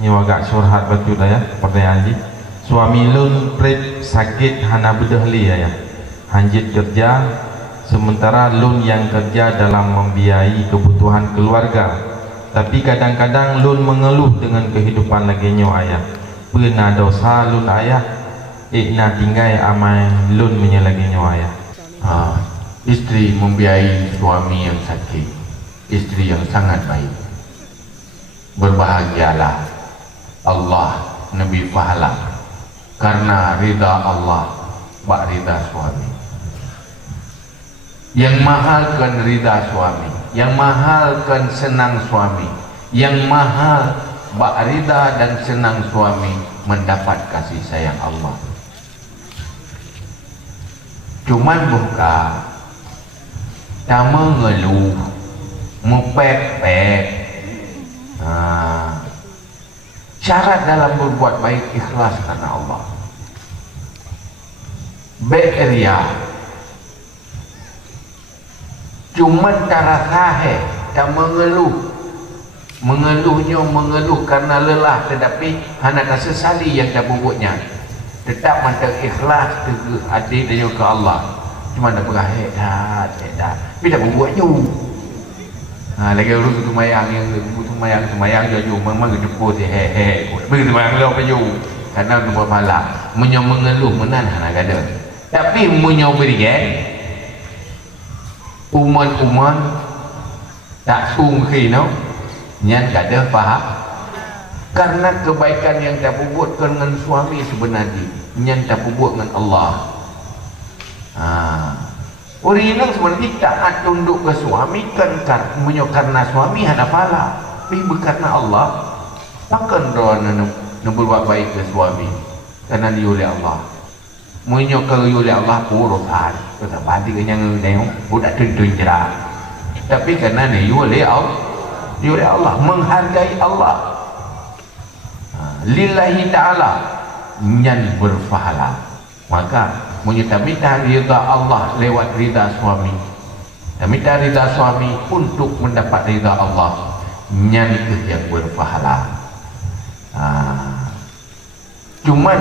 nyawa agak surhat betul dah ya pertanyaan ji. Suami lun pret sakit hana bedahli ya. Hanjit kerja sementara lun yang kerja dalam membiayai kebutuhan keluarga. Tapi kadang-kadang lun mengeluh dengan kehidupan lagi nyawa ayah. Pernah dosa lun ayah ikna tinggai amai lun menyelagi nyawa ayah. Istri membiayai suami yang sakit, istri yang sangat baik. Berbahagialah, Allah Nabi pahala karena ridha Allah bak ridha suami. Yang mahalkan ridha suami, yang mahalkan senang suami, yang mahal bak ridha dan senang suami mendapat kasih sayang Allah. Cuman buka tak mengeluh, mepet-pet. Syarat dalam berbuat baik ikhlas karena Allah. Beria. Cuman cara sahih tak mengeluh. Mengeluh karena lelah, tetapi hanya tak sesali yang tak berbuatnya. Tetap mantap ikhlas ke adil dan ke Allah. Cuma tak berahir dah. Tapi tak berbuat you. Lagi urus tumayang yang tumayang jaju memang depo si begitu tumayang lo pe you karena nombor pala menyo mengeluh menan hana gada tapi menyo berikan uman tak sung khino nyan gada faham karena kebaikan yang tak buat dengan suami sebenarnya nyan tak buat dengan Allah. Orang ini sebenarnya taat tunduk ke suami kan karena suami ada pahala, tapi karena Allah. Takkan orang nak berbuat baik ke suami karena dia oleh Allah. Menyo kalau oleh Allah urusan, kita banti kenyang neng, budak tuntun jerak. Tapi karena dia oleh Allah, menghargai Allah. Lillahi ta'ala nyan berpahala. Maka minta ridha Allah lewat ridha suami. Minta ridha suami untuk mendapat ridha Allah. Nyan itu yang berpahala. Cuman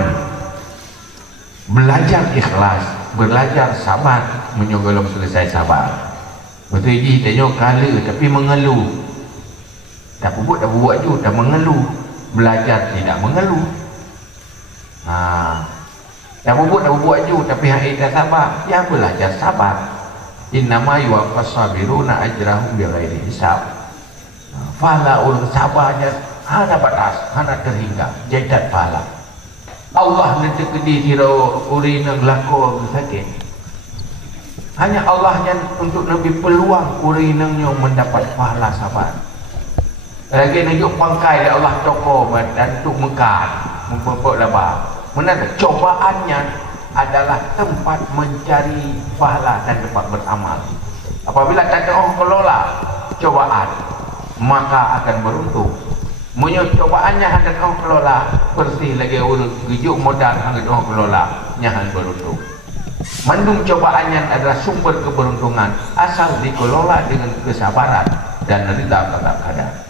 belajar ikhlas, belajar sabar, menyogolong selesai sabar. Betul ji tanya kala tapi mengeluh. Tak buat juga tak mengeluh. Belajar tidak mengeluh. Tak buat juga tapi hak tak sabar. Ya belajar sabar. Innama yuwaffas sabiruna ajrahum bighairi hisab. Pahala orang sabarnya hana batas, hana terhingga, jadat pahala. Allah nanti kedi tiro uri nang lako sakit. Hanya Allah yang untuk Nabi peluang uri nang yang mendapat pahala sabar. Lagi nunjuk pangkai Allah toko dan untuk mekat, mempepok labah. Menanda cobaannya adalah tempat mencari pahala dan tempat beramal. Apabila tak ada orang kelola cobaan, maka akan beruntung. Menyo cobaannya hendak orang kelola bersih lagi urut gejuk modal hendak orang kelola nyahan beruntung. Mandung cobaannya adalah sumber keberuntungan asal dikelola dengan kesabaran dan ridha kata kadar.